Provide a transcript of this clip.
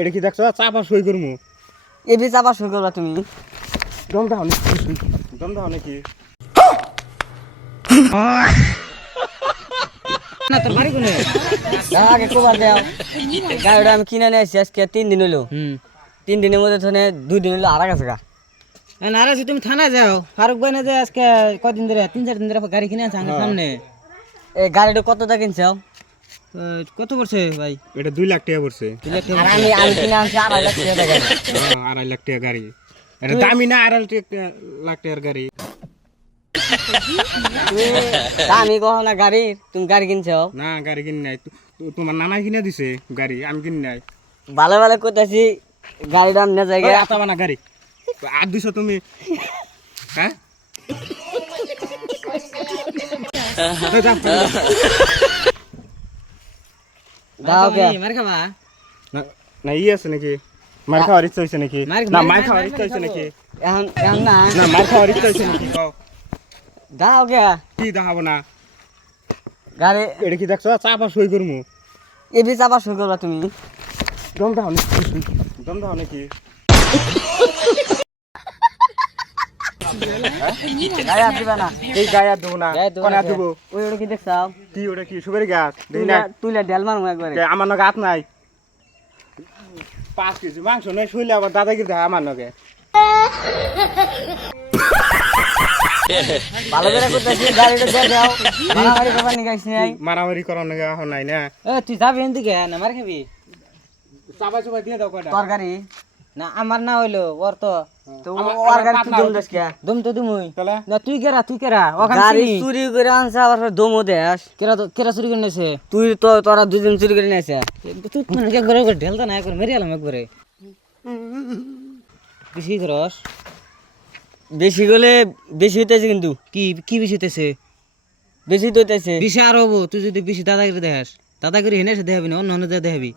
এটা কি দেখছো চাপা সই করমু এবি চাপা শুরু করবা তুমি দম দাও নাকি না তোর বাড়ি কোনে? আগে কবার দাও গাড়িটা আমি কিনে নিয়ে আসছি আজকে 3 দিন হলো 3 দিনের মধ্যে ধরে 2 দিন হলো আড়া গেছে গা নারাজি তুমি থানায় যাও, ফারুক ভাই না যে আজকে কদিন ধরে 3-4 দিন ধরে গাড়ি কিনে আনছে আমার সামনে। এই গাড়িটা কত টাকা কিনছো? কত পড়ছে ভাই? এটা 2 লাখ টাকা পড়ছে। আর আমি কিনে আনছি 2.5 লাখ টাকা গাড়ি। 2.5 লাখ টাকা গাড়ি, এটা দামি না 2.5 লাখ টাকার গাড়ি। আমি কখনো না গাড়ি, তুমি গাড়ি কিনছো? না গাড়ি কিনি নাই, তোমার নানা কিনে দিছে গাড়ি, আমি কিনি নাই। ভালো ভালো করতেছি গাড়িটা আমি না জায়গা আতাবা না গাড়ি আর 200 তুমি হ্যাঁ দাও কে মার খাবা? না ই আছে নাকি মার খাওয়ার ইচ্ছা হয়েছে নাকি? না মার খাওয়ার ইচ্ছা হয়েছে নাকি? এখন এখন না না মার খাওয়ার ইচ্ছা হয়েছে নাকি? কও দাও কে কি দেখাবো না? গাড়ি এটা কি দেখছো চাপা সই করমু এবি চাপা শুরু করবা তুমি দম দাও নাকি গাড়ি আর দিবা না এই গায়ে আর দেবো না, গায়ে দেবো কোনে না আর দেবো? ওই ওটা কি দেখছাও কি ওটা কি সুপারি গাছ দেখি না? তুইলা ঢেল মারমু একবারে আমার নগে হাত নাই, 5 কেজি মাংস নেই শুইলে আবার দাদাগিরি দেখা আমার নগে। ভালো করে করতেছি গাড়িটা দিয়ে দাও মারামারি ব্যাপার নিকাইছ নাই মারামারি করার নগে এখন নাই না, তুই যাবি এন দিকে না মার খাবি? চাপা চুপা দিয়ে দাও কয়টা। তোর গাড়ি না আমার না হইলো ওর তো তো ওর গাড়ি তুই দম দেস কে দম তো দিমুই তাহলে না। তুই কেরা ওখানে গাড়ি চিনি? চুরি করে আনছে আবার দমও দেস কেরা চুরি করে নিয়েছে? তুই তো তোরা দুজন চুরি করে নিয়েছে তুই মানে একবারে ঢেলতা না, একবার মেরে এলাম একবারে। বেশি খরচ বেশি গেলে বেশি হইতেছে কিন্তু কি কি বেশি হইতেছে? বেশি তো হইতেছে বেশি আর হবো, তুই যদি বেশি দাদাগিরি দেখাস, দাদাগিরি হেনে এসে দেখাবি না, অন্য অন্য দেখাবি।